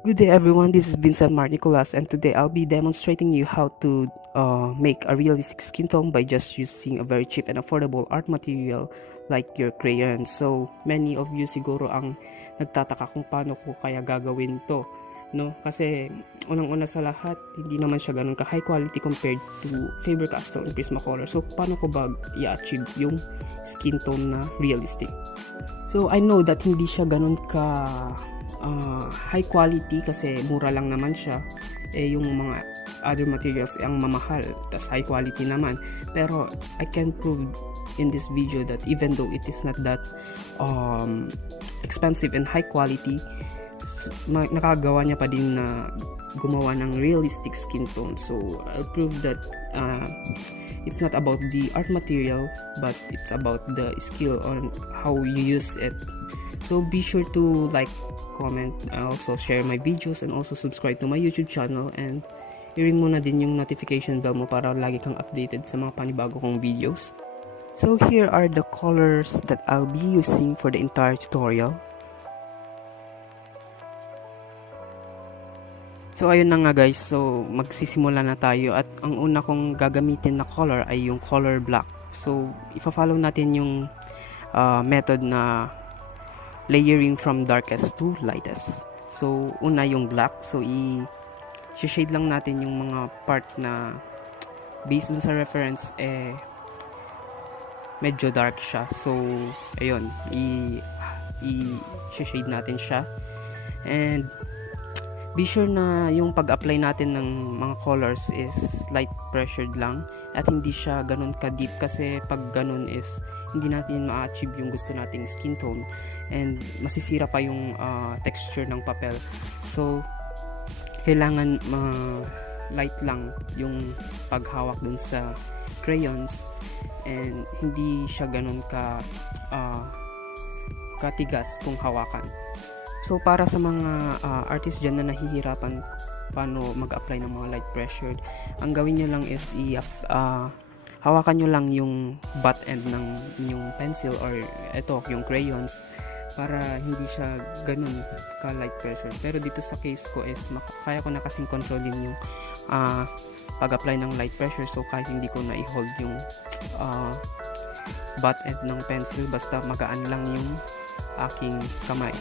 Good day everyone, this is Vincent Nicolas, and today I'll be demonstrating you how to make a realistic skin tone by just using a very cheap and affordable art material like your crayon. So many of you siguro ang nagtataka kung paano ko kaya gagawin to, no? Kasi unang-una sa lahat, hindi naman siya ganun ka high quality compared to Faber-Castell and Prismacolor. So paano ko ba i-achieve yung skin tone na realistic? So I know that hindi siya ganun ka high quality kasi mura lang naman siya, yung mga other materials ang mamahal, tas high quality naman. Pero I can prove in this video that even though it is not that expensive and high quality, nakagawa niya pa din na gumawa ng realistic skin tone. So I'll prove that it's not about the art material, but it's about the skill on how you use it. So be sure to like, comment, also share my videos, and also subscribe to my YouTube channel, and i-ring mo na din yung notification bell mo para lagi kang updated sa mga panibago kong videos. So here are the colors that I'll be using for the entire tutorial. So ayun na nga guys, so magsisimula na tayo, at ang una kong gagamitin na color ay yung color black. So ifa-follow natin yung method na layering from darkest to lightest. So una yung black, so i-shade lang natin yung mga part na based dun sa reference medyo dark siya. So ayun, i-shade natin siya, and be sure na yung pag-apply natin ng mga colors is light pressured lang at hindi siya ganun ka-deep, kasi pag ganun is hindi natin ma-achieve yung gusto nating skin tone and masisira pa yung texture ng papel. So kailangan light lang yung paghawak dun sa crayons, and hindi siya ganun katigas kung hawakan. So para sa mga artist dyan na nahihirapan paano mag-apply ng mga light pressured, ang gawin nyo lang is hawakan nyo lang yung butt end ng inyong pencil or ito yung crayons, para hindi siya ganun ka light pressure. Pero dito sa case ko is kaya ko na kasing controlin yung pag-apply ng light pressure, so kahit hindi ko na i-hold yung butt end ng pencil, basta magaan lang yung aking kamay.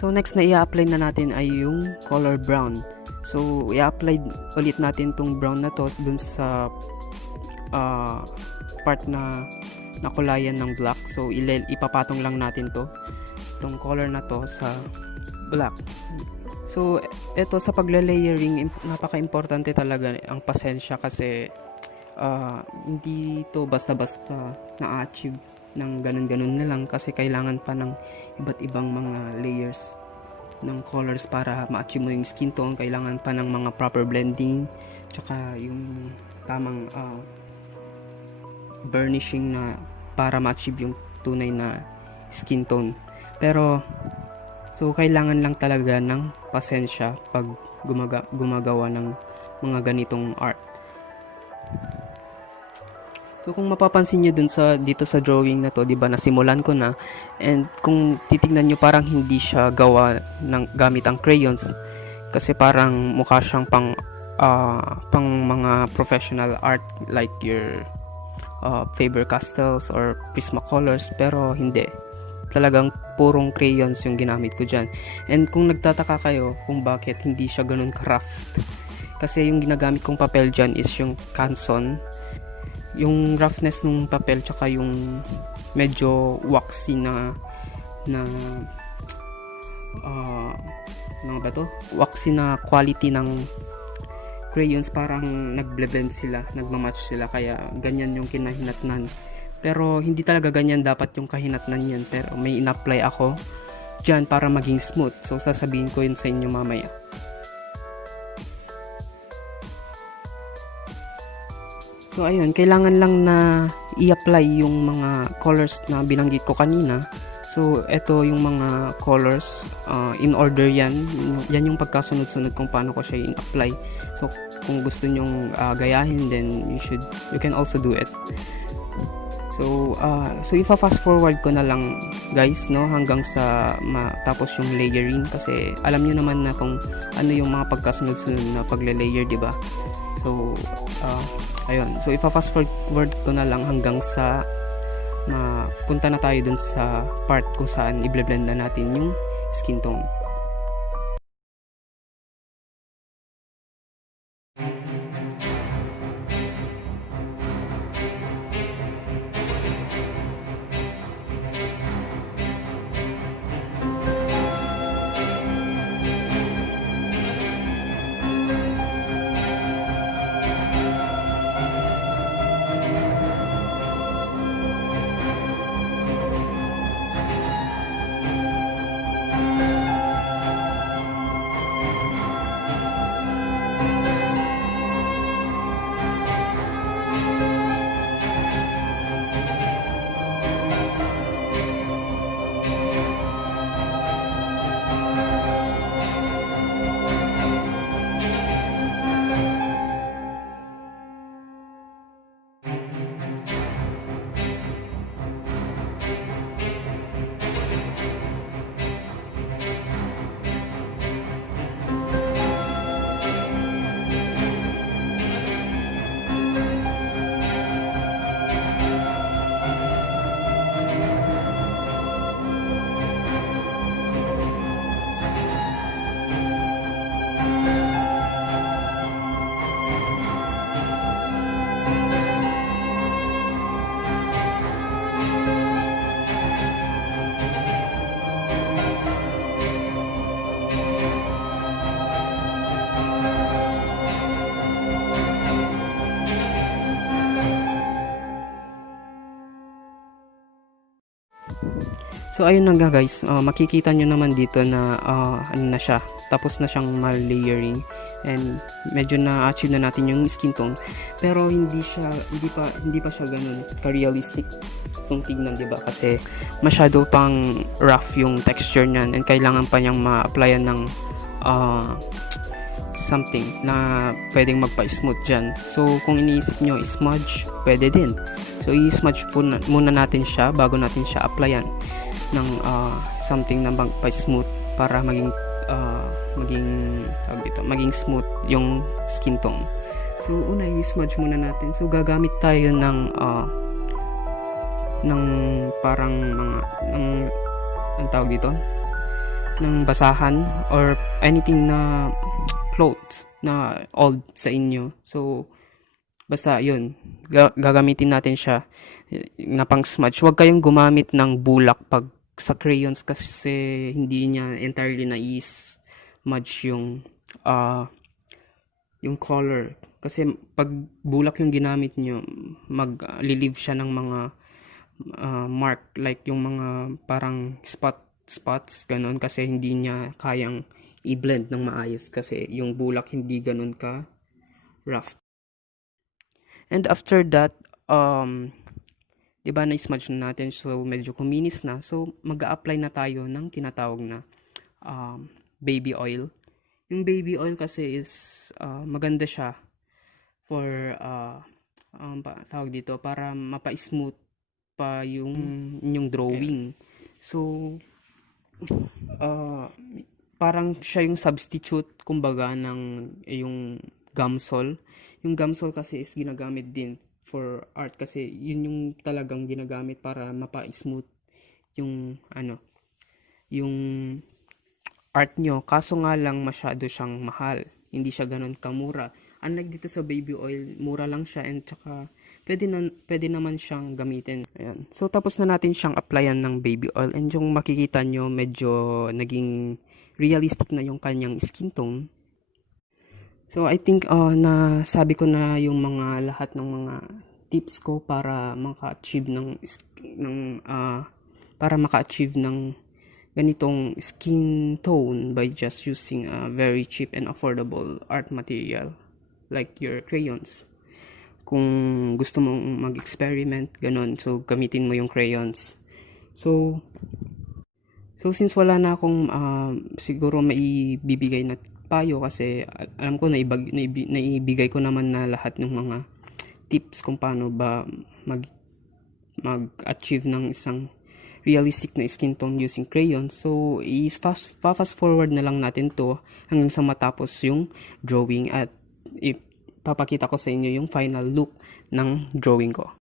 So next na i-apply na natin ay yung color brown. So i-apply ulit natin tong brown na to dun sa part na nakulayan ng black. So ipapatong lang natin tong color na to sa black. So ito sa pagla-layering, napaka-importante talaga ang pasensya, kasi hindi to basta-basta na-achieve ng ganun-ganun na lang, kasi kailangan pa ng iba't ibang mga layers ng colors para ma-achieve mo yung skin tone. Kailangan pa ng mga proper blending, tsaka yung tamang burnishing na para ma-achieve yung tunay na skin tone. Pero so kailangan lang talaga ng pasensya pag gumagawa ng mga ganitong art. So So kung mapapansin niyo dun dito sa drawing na to, 'di ba, nasimulan ko na, and kung titingnan niyo parang hindi siya gawa ng gamit ang crayons kasi parang mukha siyang pang mga professional art like your Faber-Castells or Prismacolors, pero hindi. Talagang purong crayons yung ginamit ko dyan. And kung nagtataka kayo kung bakit hindi siya ganun craft, kasi yung ginagamit kong papel dyan is yung Canson. Yung roughness ng papel tsaka yung medyo waxy na ano ba to? Waxy na quality ng crayons, parang nagble-blend sila, nagmamatch sila, kaya ganyan yung kinahinatnan. Pero hindi talaga ganyan dapat yung kahinatnan yan, pero may in-apply ako dyan para maging smooth. So sasabihin ko yun sa inyo mamaya. So ayun, kailangan lang na i-apply yung mga colors na binanggit ko kanina. So ito yung mga colors, in order yan. Yan yung pagkasunod-sunod kung paano ko siya in-apply. So kung gusto nyong gayahin, then you can also do it. So ifa-fast forward ko na lang guys, no, hanggang sa matapos yung layering, kasi alam niyo naman na kung ano yung mga pagkasunod-sunod na pagle-layer, di ba? So ayun, so ifa-fast forward ko na lang hanggang sa mapunta na tayo dun sa part kung saan i-blend na natin yung skin tone. So ayun na nga guys, makikita nyo naman dito na ano na siya, tapos na siyang mal-layering, and medyo na-achieve na natin yung skin tone, pero hindi pa siya ganun ka-realistic kung tignan, di ba? Kasi masyado pang rough yung texture niyan, and kailangan pa niyang ma-applyan ng something na pwedeng magpa-smooth dyan. So kung iniisip nyo smudge, pwede din. So i-smudge muna natin siya bago natin siya applyan ng something na magpa-smooth para maging smooth yung skin tone. So una, i-smudge muna natin. So gagamit tayo ng parang ang tawag dito, ng basahan or anything na clothes na old sa inyo. So basta yun, gagamitin natin siya na pang smudge. Huwag kayong gumamit ng bulak pag sa crayons, kasi hindi niya entirely na smudge yung color. Kasi pag bulak yung ginamit nyo, mag-relieve siya ng mga mark, like yung mga parang spots, ganun, kasi hindi niya kayang i-blend ng maayos kasi yung bulak hindi ganun ka rough. And after that, diba, na-smudge na natin, so medyo kuminis na. So mag-a-apply na tayo ng tinatawag na baby oil. Yung baby oil kasi is maganda siya for tawag dito, para mapa-smooth pa yung inyong drawing. So, ah, parang siya yung substitute kumbaga ng yung gumsol. Yung gumsol kasi is ginagamit din for art kasi yun yung talagang ginagamit para mapa-smooth yung yung art nyo. Kaso nga lang masyado siyang mahal. Hindi siya ganun kamura. Unlike dito sa baby oil, mura lang siya and tsaka pwede naman siyang gamitin. Ayan. So tapos na natin siyang applyan ng baby oil and yung makikita nyo medyo naging realistic na yung kanyang skin tone. So I think nasabi ko na yung mga lahat ng mga tips ko para maka-achieve ng ganitong skin tone by just using a very cheap and affordable art material like your crayons. Kung gusto mong mag-experiment, ganun, so gamitin mo yung crayons. So since wala na akong siguro maibibigay na payo kasi alam ko naibigay ko naman na lahat ng mga tips kung paano ba mag-achieve ng isang realistic na skin tone using crayon. So fast forward na lang natin to hanggang sa matapos yung drawing at ipapakita ko sa inyo yung final look ng drawing ko.